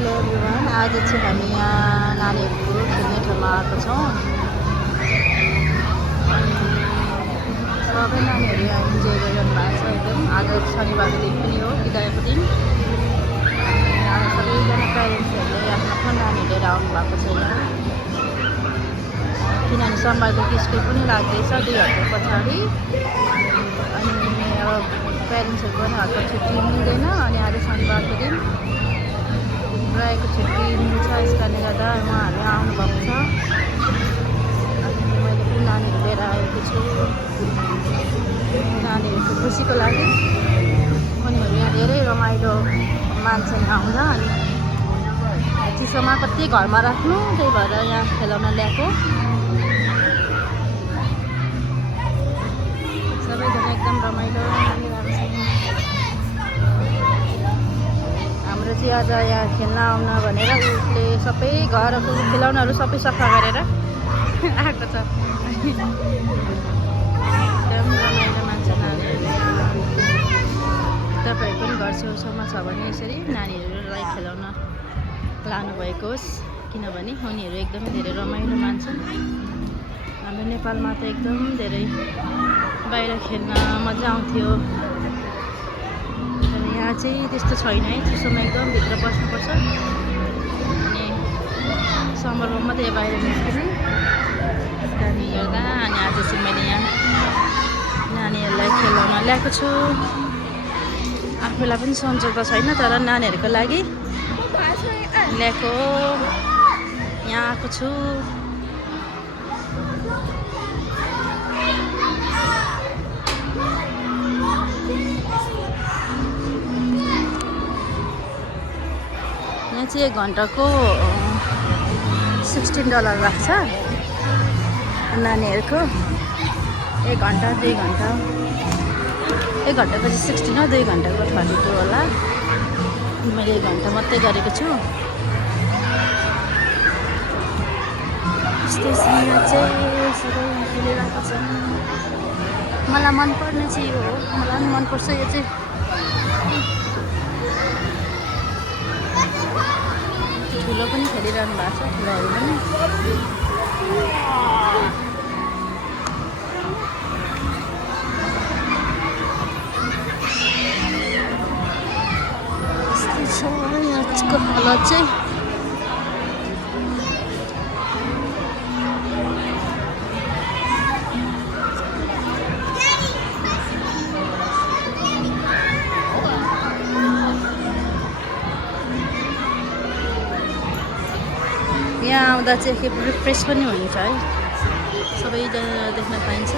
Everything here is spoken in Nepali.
हेलो एभ्रिवान, आज चाहिँ हामी यहाँ नानीहरूको खेल्ने ठाउँमा आएको छौँ। सबै नानीहरू यहाँ इन्जोय गरिरहनु भएको छ एकदम। आज शनिबारको दिन पनि हो, बिदाको दिन। आज सबैजना प्यारेन्ट्सहरूले आफ्नो आफ्नो नानी लिएर आउनु भएको छ यहाँ, किनभने सोमबारको स्कुल पनि लाग्दैछ 2 हप्ता पछाडि। अनि अब प्यारेन्ट्सहरूको पनि हल्का छुट्टी मिल्दैन। अनि आज शनिबारको दिन रहेको छुट्टी मिल्छ, यस कारणले गर्दा उहाँहरू आउनुभएको छ। अनि मैले पनि नानीहरू लिएर आएको छु नानीहरूको खुसीको लागि। उनीहरू यहाँ धेरै रमाइलो मान्छन् आउँदा। अनि चिसोमा कति घरमा राख्नु, त्यही भएर यहाँ खेलाउन ल्याएको। सबैजना एकदम रमाइलो मानिरहेको छ। हाम्रो चाहिँ आज यहाँ खेल्न आउन भनेर उसले सबै घरको खेलाउनाहरू सबै सफा गरेर आएको छ। एकदम रमाइलो मान्छ नानीहरू। तपाईँहरू पनि घर छेउछाउमा छ भने यसरी नानीहरूलाई खेलाउन लानुभएको होस्, किनभने उनीहरू एकदमै धेरै रमाइलो मान्छन्। हाम्रो नेपालमा त एकदम धेरै बाहिर खेल्न मजा आउँथ्यो, तर यहाँ चाहिँ त्यस्तो छैन है। चिसोमा एकदम भित्र बस्नुपर्छ। अनि समरमा मात्रै बाहिर निस्किने कारणले गर्दा। अनि आज चाहिँ मैले यहाँ नानीहरूलाई खेलाउन ल्याएको छु। आफूलाई पनि सन्चो छैन, तर नानीहरूको लागि ल्याएको यहाँ आएको छु। यहाँ चाहिँ 1 घन्टाको $16 लाग्छ नानीहरूको। 1 घन्टा 2 घन्टा, 1 घन्टाको चाहिँ 16 हो, 2 घन्टाको 32 होला। मैले 1 घन्टा मात्रै गरेको छु। यस्तै चाहिँ सबै खेलिरहेको छ। मलाई मनपर्ने चाहिँ यो हो, मलाई पनि मनपर्छ यो चाहिँ। ठुलो पनि खेलिरहनु भएको छ, ठुलोहरू पनि। यस्तै छ आजको हालत चाहिँ। यहाँ आउँदा चाहिँ रिफ्रेस पनि हुन्छ है, सबैजना देख्न पाइन्छ।